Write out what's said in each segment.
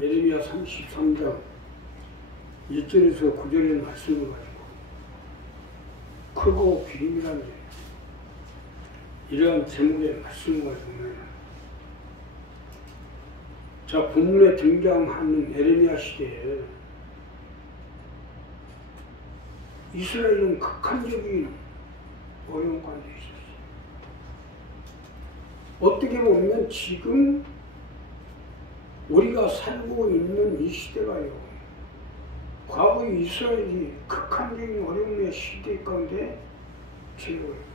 예레미야 33장 1절에서 9절의 말씀을 가지고 크고 비밀한 이러한 제목의 말씀을 가지고 자, 본문에 등장하는 에레미야 시대에 이스라엘은 극한적인 어려움 가운데 있었어요. 어떻게 보면 지금 우리가 살고 있는 이 시대가요, 과거의 이스라엘이 극한적인 어려움의 시대 가운데 최고예요.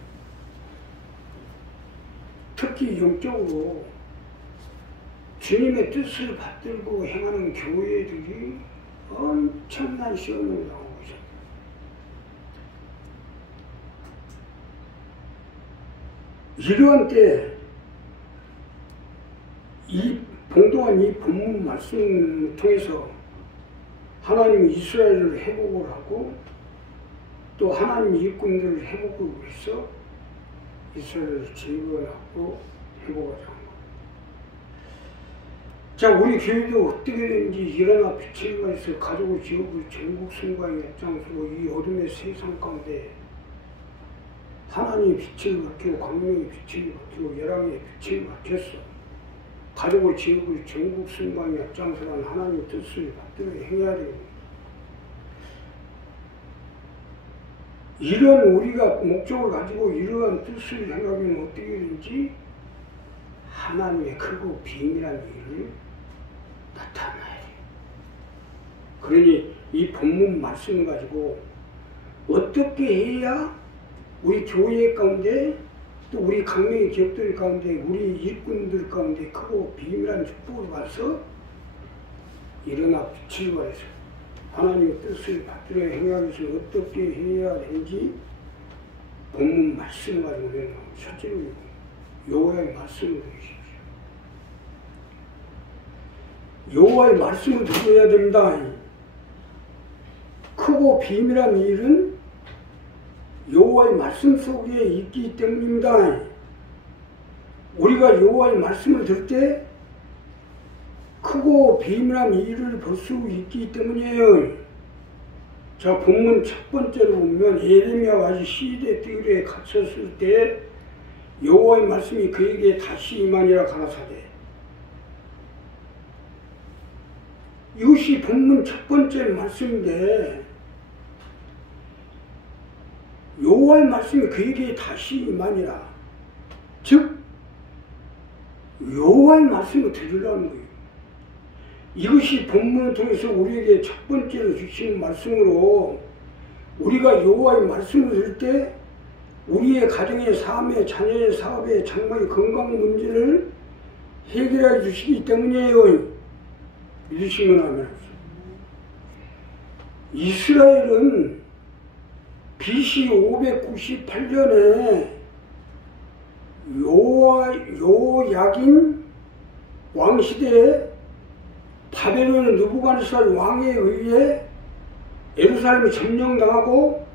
특히 영적으로 주님의 뜻을 받들고 행하는 교회들이 엄청난 시험을 당하고 있습니다. 이러한 때 동동한 이 본문 말씀을 통해서 하나님이 이스라엘을 회복을 하고 또 하나님의 일꾼들을 회복을 위해서 이스라엘을 재건하고 회복하자. 자, 우리 교회도 어떻게든지 일어나 빛을 발해서 가족을 지옥을 전국 승과의 앞장서고 이 어둠의 세상 가운데 하나님의 빛을 밝히고 광명의 빛을 밝히고 열왕의 빛을 밝혔어. 가족을 지옥을 전국 승과의 앞장서라는 하나님의 뜻을 받들어 행해야 됩니다. 이런 우리가 목적을 가지고 이러한 뜻을 행하면 어떻게든지 하나님의 크고 비밀한 일을 나타나야 돼요. 그러니 이 본문 말씀을 가지고 어떻게 해야 우리 교회 가운데 또 우리 강명의 기업들 가운데 우리 일꾼들 가운데 크고 비밀한 축복을 받아서 일어나 빛을 발해서 하나님의 뜻을 받들어 행하기 위해서 어떻게 해야 되는지 본문 말씀을 가지고 첫째로 여호와의 말씀을 들으십시오. 여호와의 말씀을 들어야 됩니다. 크고 비밀한 일은 여호와의 말씀 속에 있기 때문입니다. 우리가 여호와의 말씀을 들을 때 크고 비밀한 일을 볼 수 있기 때문이에요. 자, 본문 첫 번째로 보면 에레미야가 아직 시대 뜰에 갇혔을 때 여호와의 말씀이 그에게 다시 임하니라 가라사대. 이것이 본문 첫 번째 말씀인데 여호와의 말씀이 그에게 다시 임하니라. 즉 여호와의 말씀을 들으라는 거예요. 이것이 본문을 통해서 우리에게 첫 번째로 주시는 말씀으로 우리가 여호와의 말씀을 들을 때 우리의 가정의 삶의 자녀의 사업의 장막의 건강 문제를 해결해 주시기 때문이에요. 믿으시면 하면 이스라엘은 BC 598년에 요야긴 왕시대에 바벨론 느부갓네살 왕에 의해 예루살렘이 점령당하고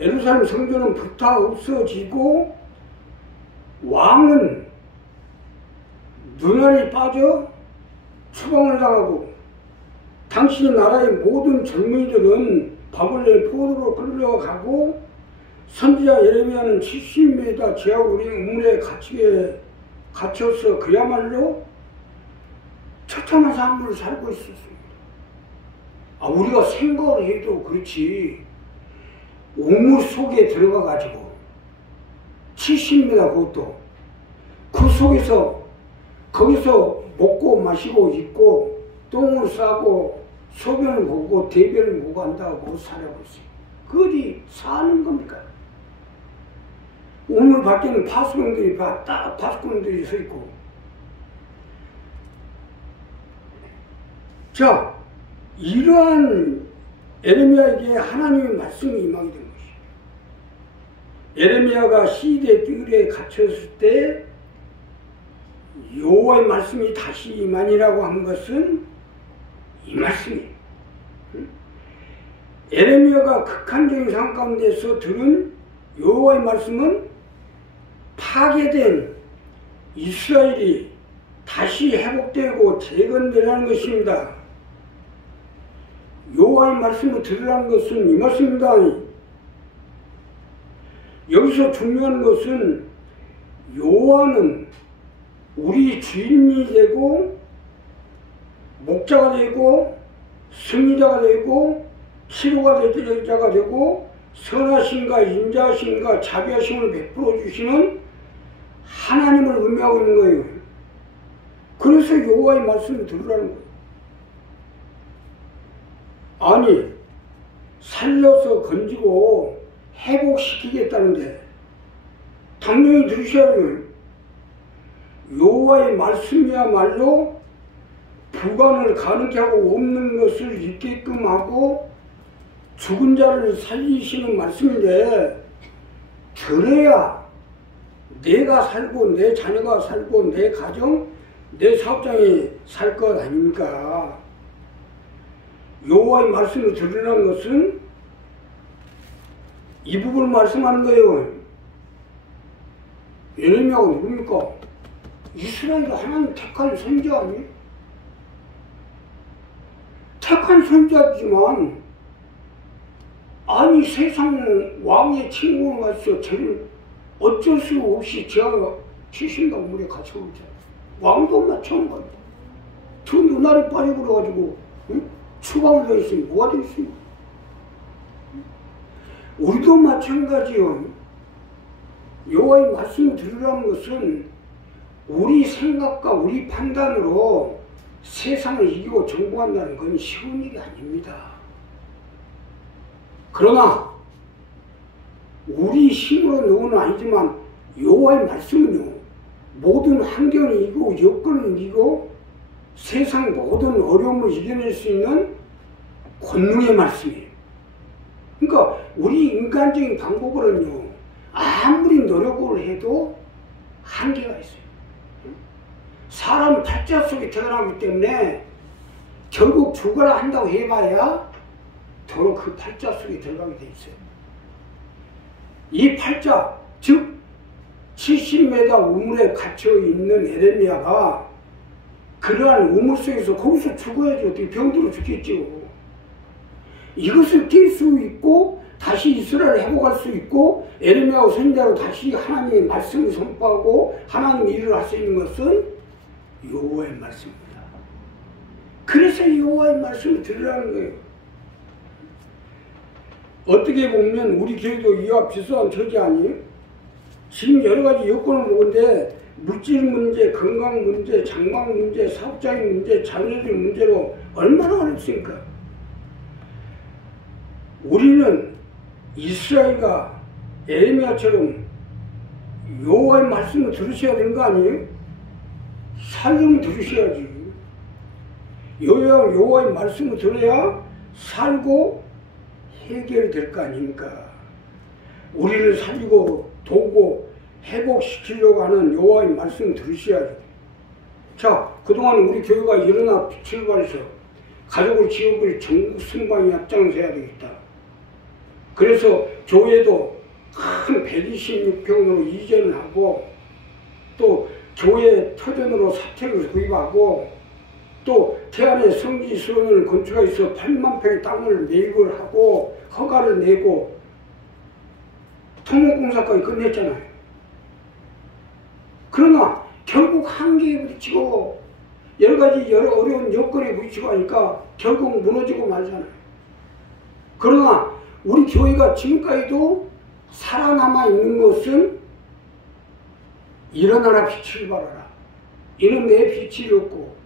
예루살렘 성전은 불타 없어지고 왕은 눈알이 빠져 추방을 당하고 당시 나라의 모든 젊은이들은 바벨론의 포로로 끌려가고 선지자 예레미야는 70m 지하우리 우물에 갇혀서 그야말로 처참한 삶을 살고 있었습니다. 우리가 생각을 해도 그렇지 우물 속에 들어가 가지고 70m 그것도 그 속에서 거기서 먹고 마시고 입고 똥을 싸고 소변을 보고 대변을 보고 한다고 못 살아고 있어요. 그 어디 사는 겁니까? 우물 밖에는 파수꾼들이 파수꾼들이 서 있고. 자, 이러한 에레미야에게 하나님의 말씀이 임하게 된 것이에요. 에레미야가 시대 뜰에 갇혔을 때 여호와의 말씀이 다시 임하니라고 한 것은 이 말씀이에요. 에레미야가 극한적인 상황 가운데서 들은 여호와의 말씀은 파괴된 이스라엘이 다시 회복되고 재건되라는 것입니다. 여호와의 말씀을 들으라는 것은 이 말씀입니다. 여기서 중요한 것은 여호와는 우리 주인이 되고 목자가 되고 승리자가 되고 치료가 되자가 되고 선하심과 인자하심과 자비하심을 베풀어 주시는 하나님을 의미하고 있는 거예요. 그래서 여호와의 말씀을 들으라는 거예요. 아니 살려서 건지고 회복시키겠다는데 당연히 들으셔야 해요. 여호와의 말씀이야말로 불가능을 가능케 하고 없는 것을 있게끔 하고 죽은 자를 살리시는 말씀인데 들어야 내가 살고 내 자녀가 살고 내 가정 내 사업장이 살 것 아닙니까? 여호와의 말씀을 들으라는 것은 이 부분을 말씀하는 거예요. 예레미야가 누굽니까? 이스라엘이 하나님 택한 선지자 아니에요? 택한 선지자지만 아니 세상 왕의 친구가 와서 저를 어쩔 수 없이 제가 70만 물에 갇혀오잖아요. 왕도 마찬가지입니다. 두 눈알이 빠져버려가지고 응? 추방을 더 있으면 뭐가 되겠습니까? 우리도 마찬가지요. 여호와의 말씀을 들으라는 것은 우리 생각과 우리 판단으로 세상을 이기고 정복한다는 건 쉬운 일이 아닙니다. 그러나 우리 힘으로는 아니지만 여호와의 말씀은요 모든 환경을 이기고 여건을 이기고 세상 모든 어려움을 이겨낼 수 있는 권능의 말씀이에요. 그러니까 우리 인간적인 방법으로는요 아무리 노력을 해도 한계가 있어요. 사람 팔자 속에 태어나기 때문에 결국 죽어라 한다고 해봐야 더러 그 팔자 속에 들어가게 돼 있어요. 이 팔자, 즉 70m 우물에 갇혀있는 에레미야가 그러한 우물 속에서 거기서 죽어야지 어떻게 병들어 죽겠지요. 이것을 깰 수 있고 다시 이스라엘을 회복할 수 있고 에레미야와 선지자로 다시 하나님의 말씀을 선포하고 하나님의 일을 할 수 있는 것은 여호와의 말씀입니다. 그래서 여호와의 말씀을 들으라는 거예요. 어떻게 보면 우리 교회도 이와 비슷한 처지 아니에요? 지금 여러 가지 여건을 보는데 물질 문제, 건강 문제, 장막 문제, 사업적인 문제, 자녀들 문제로 얼마나 어렵습니까? 우리는 이스라엘과 에레미야처럼 여호와의 말씀을 들으셔야 되는 거 아니에요? 살려면 들으셔야지. 여호와의 말씀을 들어야 살고 해결될 거 아닙니까? 우리를 살리고 도우고 회복시키려고 하는 여호와의 말씀을 들으셔야죠. 자, 그동안 우리 교회가 일어나 빛을 발해서 가족을 지역을 전국 승방에 앞장서야 되겠다. 그래서 교회도 큰 126평으로 이전을 하고 또 교회 터전으로 사택을 구입하고 또 태안에 성지 수원을 건축해서 8만 평의 땅을 매입을 하고 허가를 내고 토목공사까지 끝냈잖아요. 그러나 결국 한계에 부딪히고 여러 가지 어려운 여건에 부딪히고 하니까 결국 무너지고 말잖아요. 그러나 우리 교회가 지금까지도 살아남아 있는 것은 일어나라 빛을 발하라. 이는 내 빛이 없고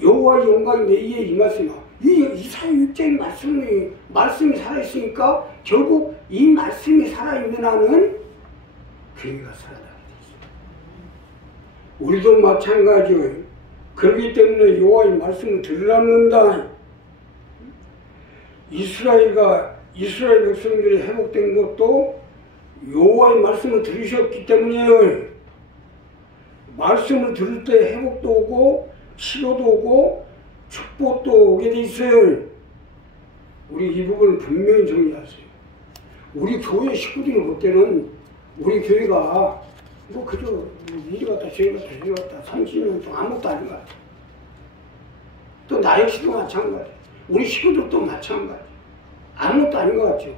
여호와의 영광이 내 위에 임하시나. 이사야 6장의 말씀이 살아있으니까 결국 이 말씀이 살아있는 한은 교회가 살아나게 되죠. 우리도 마찬가지예요. 그렇기 때문에 여호와의 말씀을 들으라는 겁니다. 이스라엘 백성들이 회복된 것도 여호와의 말씀을 들으셨기 때문이에요. 말씀을 들을 때 회복도 오고 치료도 오고 축복도 오게 돼 있어요. 우리 이 부분을 분명히 정리하세요. 우리 교회 식구들이 볼 때는 우리 교회가 뭐 그저 이리 갔다 저리 갔다 저리 갔다 30년 동안 아무것도 아닌 것 같아. 또 나 역시도 마찬가지. 우리 식구들도 마찬가지. 아무것도 아닌 것 같죠.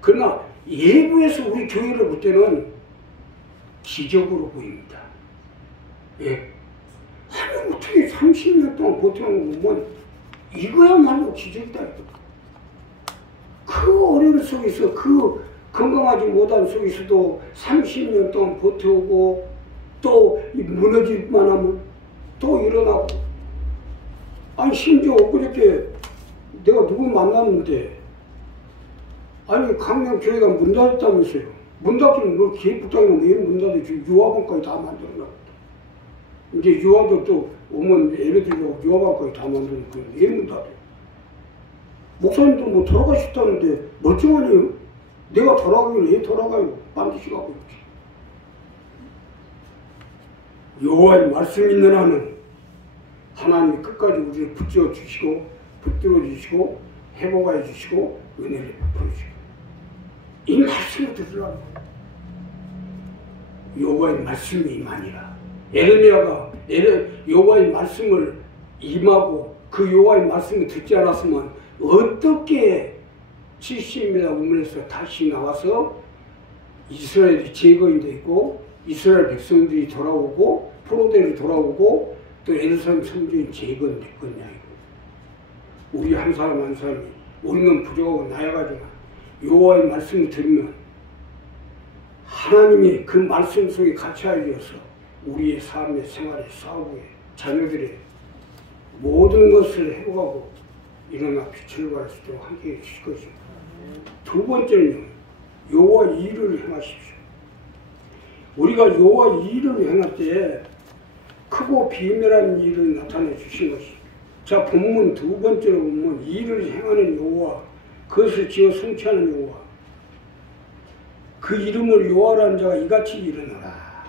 그러나 예부에서 우리 교회를 볼 때는 기적으로 보입니다. 예. 아니 어떻게 30년 동안 버텨온 거 보면 이거야말로 기적이다. 그 어려움 속에서 그 건강하지 못한 속에서도 30년 동안 버텨오고 또 무너질만 하면 또 일어나고. 아니 심지어 엊그저께 내가 누구 만났는데 아니 강명교회가 문 닫았다면서요. 문 닫기는 뭐 기획부장이면 왜 문 닫지? 유아방까지 다 만들어놨다. 이제 유아도 또 오면 예를 들어 유아방까지 다 만드는 거예요. 왜 문 닫아요? 목사님도 뭐 돌아가셨다는데 멀쩡하네요. 내가 돌아가기를 왜 돌아가요? 반드시 가고 있지. 여호와의 말씀 있는 한은 하나님이 끝까지 우리를 붙여 주시고 붙들어 주시고 회복해 주시고 은혜를 베풀어 주시고 이 말씀을 들으라고. 여호와의 말씀이 임하니라. 에르미야가 여호와의 말씀을 임하고 그 여호와의 말씀을 듣지 않았으면 어떻게 70m 우물에서 다시 나와서 이스라엘이 재건이 되고 이스라엘 백성들이 돌아오고 포로들이 돌아오고 또 예루살렘 성전이 재건됐겠냐. 우리 한 사람 한 사람이 우리는 부족하고 나약하지만 여호와의 말씀을 들으면 하나님이 그 말씀 속에 갇혀있어서 우리의 삶의 생활의 사고에 자녀들의 모든 것을 회복하고 일어나 빛을 발할 수 있도록 함께 해주실 것입니다. 두 번째는요, 여호와 일을 행하십시오. 우리가 여호와 일을 행할 때 크고 비밀한 일을 나타내 주신 것입니다. 자, 본문 두 번째로 보면 일을 행하는 여호와, 그것을 지어 성취하는 여호와, 그 이름을 여호와라는 자가 이같이 일어나라.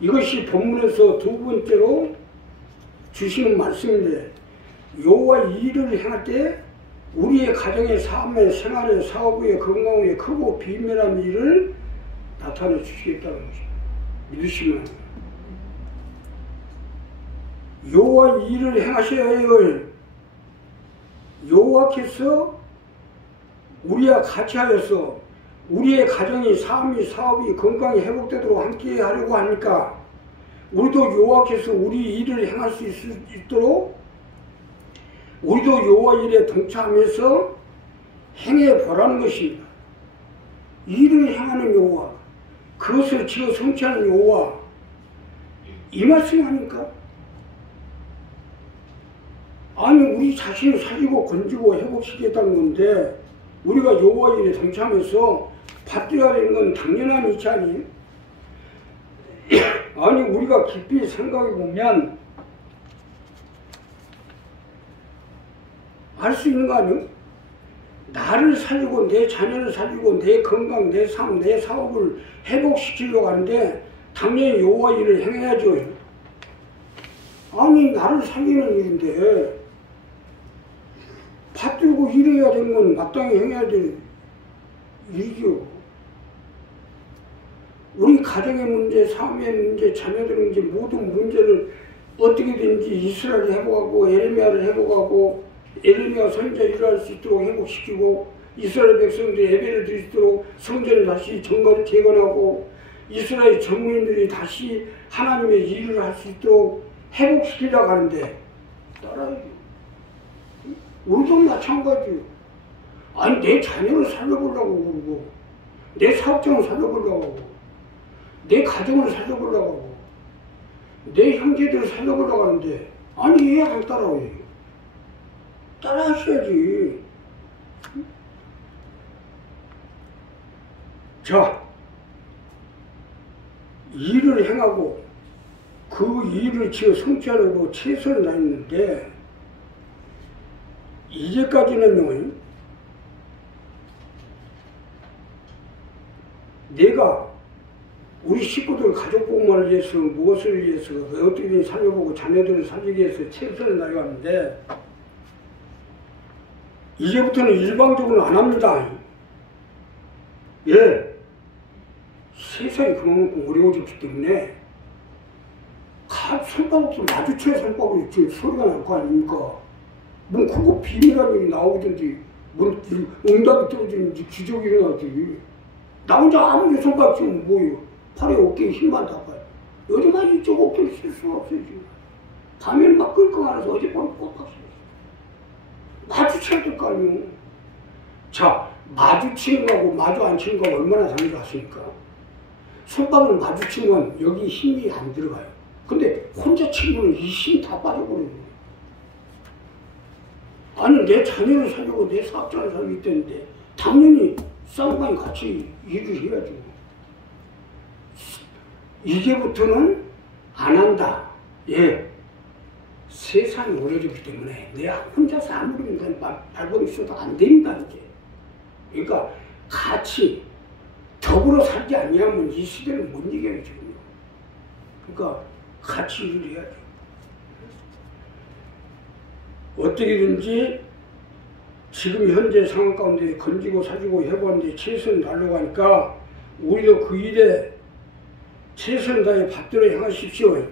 이것이 본문에서 두 번째로 주시는 말씀인데, 여호와 일을 행할 때 우리의 가정의 삶의 생활의 사업의 건강의 크고 비밀한 일을 나타내 주시겠다는 것입니다. 믿으시면 합니다. 여호와 일을 행하셔야 할 여호와께서 우리와 같이 하여서 우리의 가정이 삶이 사업이 건강이 회복되도록 함께 하려고 하니까 우리도 여호와께서 우리 일을 행할 수 있도록 우리도 여호와 일에 동참해서 행해 보라는 것입니다. 일을 행하는 여호와, 그것을 지어 성취하는 여호와, 이 말씀 아닙니까? 아니 우리 자신을 살리고 건지고 회복시키겠다는 건데 우리가 여호와 일에 동참해서 받들어야 되는 건 당연한 이치 아니에요? 아니 우리가 깊이 생각해 보면 알 수 있는 거 아니에요? 나를 살리고 내 자녀를 살리고 내 건강, 내 삶, 내 사업을 회복시키려고 하는데 당연히 여호와 일을 행해야죠. 아니 나를 살리는 일인데 받들고 일해야 되는 건 마땅히 행해야 될 일이죠. 우리 가정의 문제, 삶의 문제, 자녀들의 문제, 모든 문제를 어떻게든지 이스라엘을 회복하고 에르미야를 회복하고 에르미야 선지자 일할 수 있도록 회복시키고 이스라엘 백성들이 예배를 드릴 수 있도록 성전을 다시 재건하고 이스라엘 전문인들이 다시 하나님의 일을 할 수 있도록 회복시키려고 하는데 따라요. 우리도 마찬가지예요. 아니 내 자녀를 살려보려고 그러고 내 사업장을 살려보려고 하고 내 가정을 살려보려고 하고 내 형제들을 살려보려고 하는데 아니 왜 안 따라와요? 따라하셔야지. 자, 일을 행하고 그 일을 지어 성취하려고 최선을 다했는데 이제까지는요, 내가 우리 식구들 가족 복만을 위해서 무엇을 위해서 어떻게든 살려보고 자녀들을 살리기 위해서 최선을 다해왔는데 이제부터는 일방적으로 안 합니다. 예, 세상이 그만큼 어려워졌기 때문에 손바닥도 마주쳐야 손바닥이 지금 소리가 날 거 아닙니까? 뭐 그거 비밀한 일이 나오든지 뭐 응답이 떨어지는지 기적이 일어나지. 나 혼자 아무리 손가락 치면 뭐예요. 팔에 어깨에 힘만 다 봐요. 어디만 이쪽 어깨를 쓸 수가 없어요 지금. 밤에는 막 끙끙 앓아서 어젯밤에 꽂았어요. 마주쳐야 될 거 아니에요. 자, 마주치는 거하고 마주 안 치는 거하고 얼마나 다른지 아십니까? 손바닥을 마주치면 여기 힘이 안 들어가요. 근데 혼자 치면 이 힘이 다 빠져버려요. 아니 내 자녀를 살리고 내 사업자를 살리기 때문에 당연히 쌍방이 같이 일을 해야죠. 이제부터는 안 한다. 예. 세상이 어려졌기 때문에 내가 혼자서 아무리 발버둥 있어도 안 된다 이제. 그러니까 같이 더불어 살지 아니하면 이 시대를 못 이겨요 지금요. 그러니까 같이 일을 해야죠. 어떻게든지 지금 현재 상황 가운데 건지고 사주고 해보는데 최선을 다하려고 하니까 우리도 그 일에 최선을 다해 받들어 향하십시오.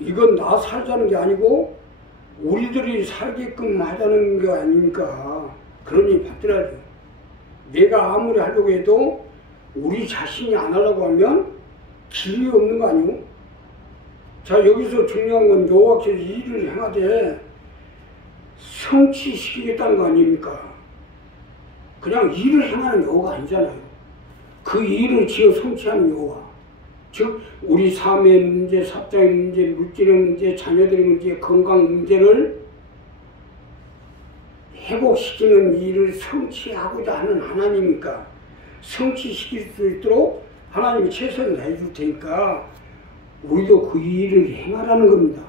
이건 나 살자는 게 아니고 우리들이 살게끔 하자는 게 아닙니까? 그러니 받들어야죠. 내가 아무리 하려고 해도 우리 자신이 안 하려고 하면 길이 없는 거 아니오? 자, 여기서 중요한 건 여호와께서 일을 행하되 성취시키겠다는 거 아닙니까? 그냥 일을 행하는 여호가 아니잖아요. 그 일을 지어 성취하는 여호가. 즉 우리 삶의 문제, 사업장의 문제, 물질의 문제, 자녀들의 문제, 건강 문제를 회복시키는 일을 성취하고자 하는 하나님이니까 성취시킬 수 있도록 하나님이 최선을 다해줄 테니까 우리도 그 일을 행하라는 겁니다.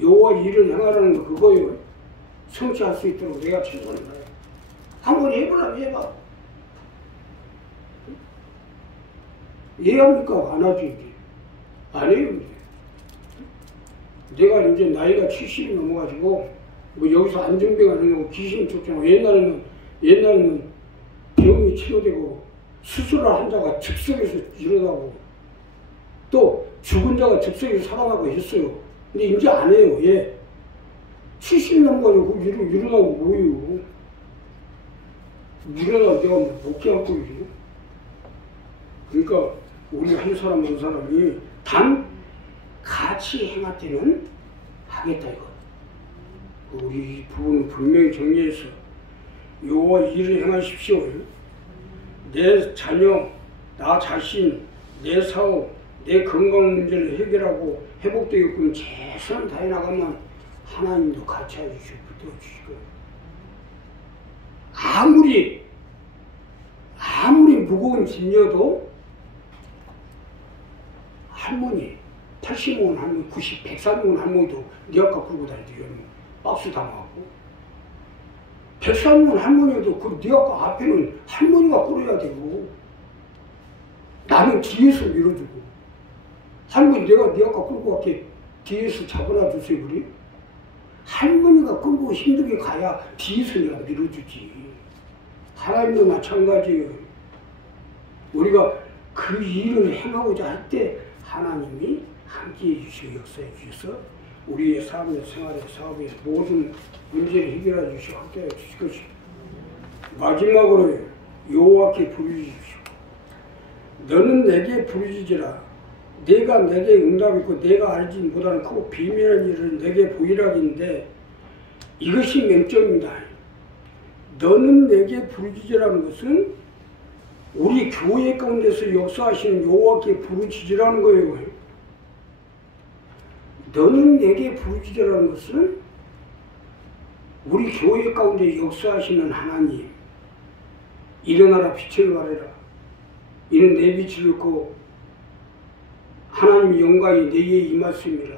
여호와 일을 행하라는 거 그거예요. 성취할 수 있도록 내가 최선을 다해. 한번 해보라면 해봐. 이해합니까? 안 하지 이제. 안 해요 이제. 내가 이제 나이가 70이 넘어가지고 뭐 여기서 안정병 아니고 귀신 쫓겨나고 옛날에는 병이 치료되고 수술을 한 자가 즉석에서 일어나고 또 죽은 자가 즉석에서 살아나고 했어요. 근데 이제 안 해요. 예. 70 넘어가지고 일어나고 뭐예요. 일어나 내가 복귀할 거지. 그러니까 우리 한 사람 한 사람이 단 같이 행할 때는 하겠다 이거. 우리 이 부분은 분명히 정리해서 여호와 일을 행하십시오. 내 자녀, 나 자신, 내 사업, 내 건강 문제를 해결하고 회복되게끔 최선을 다해 나가면 하나님도 같이 해주시고 붙들어주시고 아무리 무거운 짐이어도 할머니 80원 할머니 100살 할머니도 네 아까 끌고 다니지 박스 담아갖고 100살 할머니도 그 네 아까 앞에는 할머니가 끌어야 되고 나는 뒤에서 밀어주고 할머니 내가 네 아까 끌고 갈게 뒤에서 잡아놔 주세요 그래? 할머니가 끌고 힘들게 가야 뒤에서 내가 밀어주지. 하나님도 마찬가지예요. 우리가 그 일을 행하고자 할 때 하나님이 함께해 주시고 역사해 주셔서 우리의 삶의 생활의 사업의 모든 문제를 해결해 주시고 함께해 주실 것이고 마지막으로 여호와께 부르짖으십시오. 너는 내게 부르짖으라. 내가 내게 응답이 있고 내가 알지 못하는 크고 비밀한 일을 내게 보이라는데 이것이 맹점입니다. 너는 내게 부르짖으라는 것은 우리 교회 가운데서 역사하시는 여호와께 부르짖으라는 거예요. 너는 내게 부르짖으라는 것은 우리 교회 가운데 역사하시는 하나님 일어나라 빛을 발해라. 이는 내 빛을 얻고 하나님의 영광이 내게 임하심이라.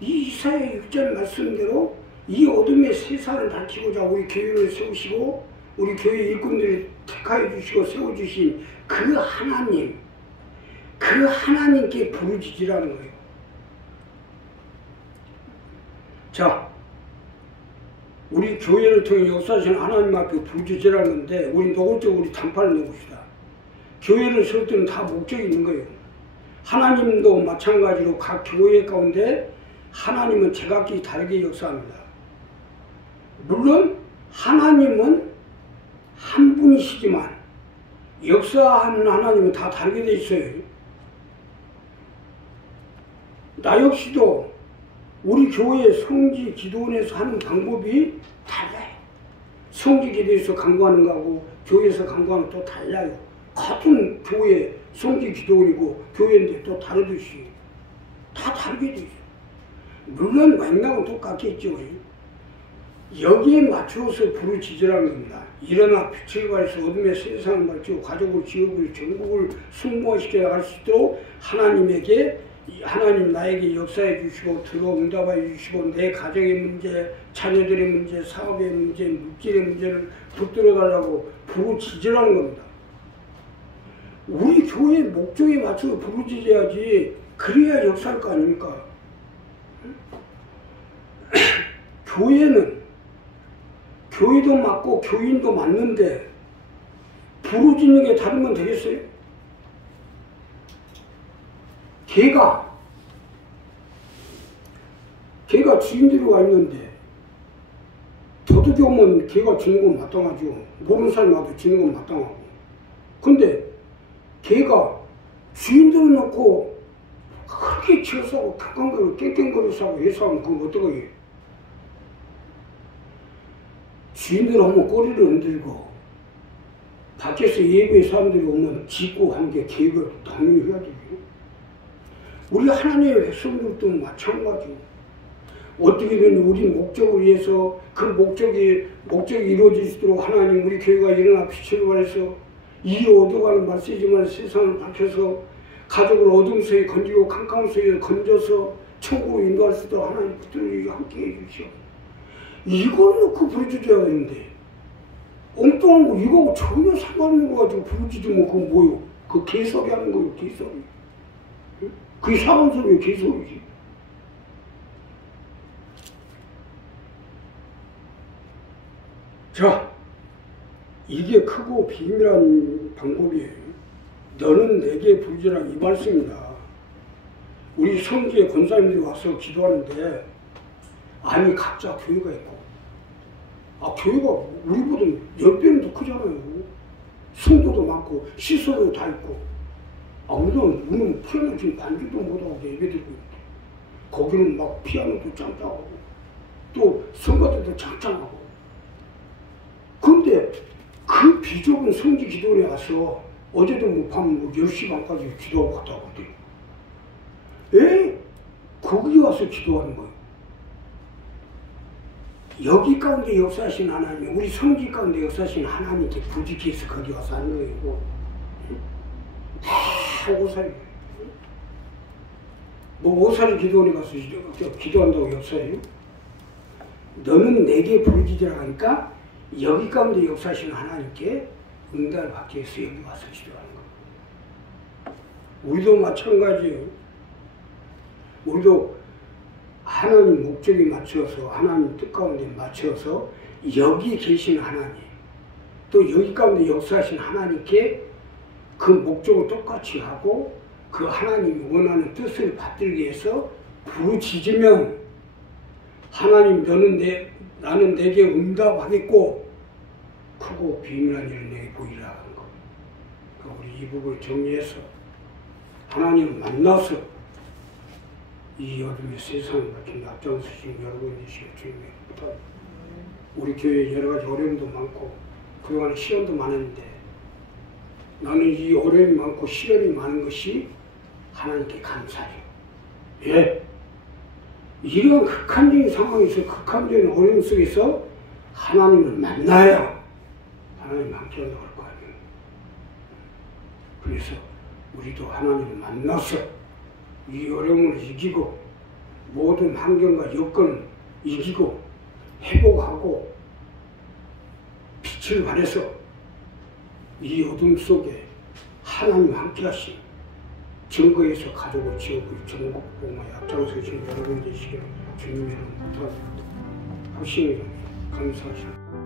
이 이사야 6절 말씀대로 이 어둠의 세상을 밝히고자 우리 교회를 세우시고 우리 교회 일꾼들을 택하여 주시고 세워주신 그 하나님, 그 하나님께 부르짖으라는 거예요. 자, 우리 교회를 통해 역사하시는 하나님 앞에 부르짖으라는 건데 우리 노골적으로 우리 단판을 내봅시다. 교회를 세울 때는 다 목적이 있는 거예요. 하나님도 마찬가지로 각 교회 가운데 하나님은 제각기 다르게 역사합니다. 물론 하나님은 한 분이시지만 역사하는 하나님은 다 다르게 돼 있어요. 나 역시도 우리 교회 성지 기도원에서 하는 방법이 달라요. 성지 기도에서 강구하는 거하고 교회에서 강구하는 거 또 달라요. 같은 교회 성지 기도원이고 교회인데 또 다르듯이 다 다르게 돼 있어요. 물론 맥락은 똑같겠죠. 여기에 맞추어서 부르짖으라는 겁니다. 일어나 빛을 발해서 어둠의 세상을 밝히고 가족을 지역을 전국을 승무화시켜 나갈 수 있도록 하나님에게 하나님 나에게 역사해 주시고 들어 응답해 주시고 내 가정의 문제, 자녀들의 문제, 사업의 문제, 물질의 문제를 붙들어 달라고 부르짖으라는 겁니다. 우리 교회의 목적에 맞춰서 부르짖어야지. 그래야 역사할 거 아닙니까? 교회도 맞고 교인도 맞는데 부르짖는 게 다르면 되겠어요? 개가 주인들이 와 있는데 도둑이 오면 개가 주는 건 마땅하죠. 모르는 사람이 와도 주는 건 마땅하고. 근데 개가 주인들을 놓고 크게 치어싸고 깡깡거리고 깽깽거려서 하고 해서하면 그건 어떡하게. 주인들 오면 꼬리를 흔들고 밖에서 예배의 사람들이 오면 짖고 하는 게 계획을 당연히 해야 되죠. 우리 하나님의 백성들도 마찬가지고 어떻게든 우리 목적을 위해서 그 목적이 이루어지도록 하나님 우리 교회가 일어나 빛을 발해서 이 어두워가는 말세지만 세상을 밝혀서 가족을 어둠 속에 건지고 캄캄 속에 건져서 천국으로 인도할 수 있도록 하나님 붙들고 함께 해주시오. 이걸 놓고 부르짖어야 되는데 엉뚱한 거 이거하고 전혀 상관없는 거 가지고 부르짖으면 그건 뭐요? 그 개소리 하는 거요. 개소리. 그게 사람 소리요. 개소리지. 자, 이게 크고 비밀한 방법이에요. 너는 내게 부르짖으라 이 말씀입니다. 우리 성지에 권사님들이 와서 기도하는데 아니 각자 교회가 있고 교회가 우리보다 10배는 더 크잖아요. 성도도 많고 시설도 다 있고 우리는 피아노 지금 반주도 못하고 예배 드리고 있는데 거기는 막 피아노도 짱짱하고 또 성가대도 짱짱하고 근데 그 비좁은 성지 기도원에 와서 어제도 밤 10시 반까지 기도하고 갔다 왔거든요. 왜 거기 와서 기도하는 거예요? 여기 가운데 역사하신 하나님, 우리 성지 가운데 역사하신 하나님께 부지기해서 거기 와서 하는 거예요. 다 오살이. 뭐 오살이 기도원에 가서 기도한다고 역사해요? 너는 내게 부르짖으라 하니까 여기 가운데 역사하신 하나님께 응답을 받기 위해서 여기 와서 기도하는 거예요. 우리도 마찬가지예요. 우리도 하나님 목적에 맞춰서 하나님 뜻 가운데 맞춰서 여기 계신 하나님 또 여기 가운데 역사하신 하나님께 그 목적을 똑같이 하고 그 하나님이 원하는 뜻을 받들기 위해서 부르짖으면 하나님 나는 내게 응답하겠고 크고 비밀한 일을 내게 보이라 하는 거. 그러니까 우리 이 부분을 정리해서 하나님을 만나서 이 어둠의 세상을 밝힌 앞장서신 여러분이시여 주님의 부탁. 우리 교회에 여러 가지 어려움도 많고 그동안 시련도 많았는데 나는 이 어려움이 많고 시련이 많은 것이 하나님께 감사해요. 예. 이런 극한적인 상황에서 극한적인 어려움 속에서 하나님을 만나야 하나님 함께 올라갈 거 아니에요. 그래서 우리도 하나님을 만나서 이 어려움을 이기고 모든 환경과 여건을 이기고 회복하고 빛을 발해서 이 어둠 속에 하나님 함께 하신 증거에서 가족을 지어고 전국 복음의 앞장서신 여러분 되시기를 주님의 이름으로 부탁드립니다. 하시니 감사하십니다.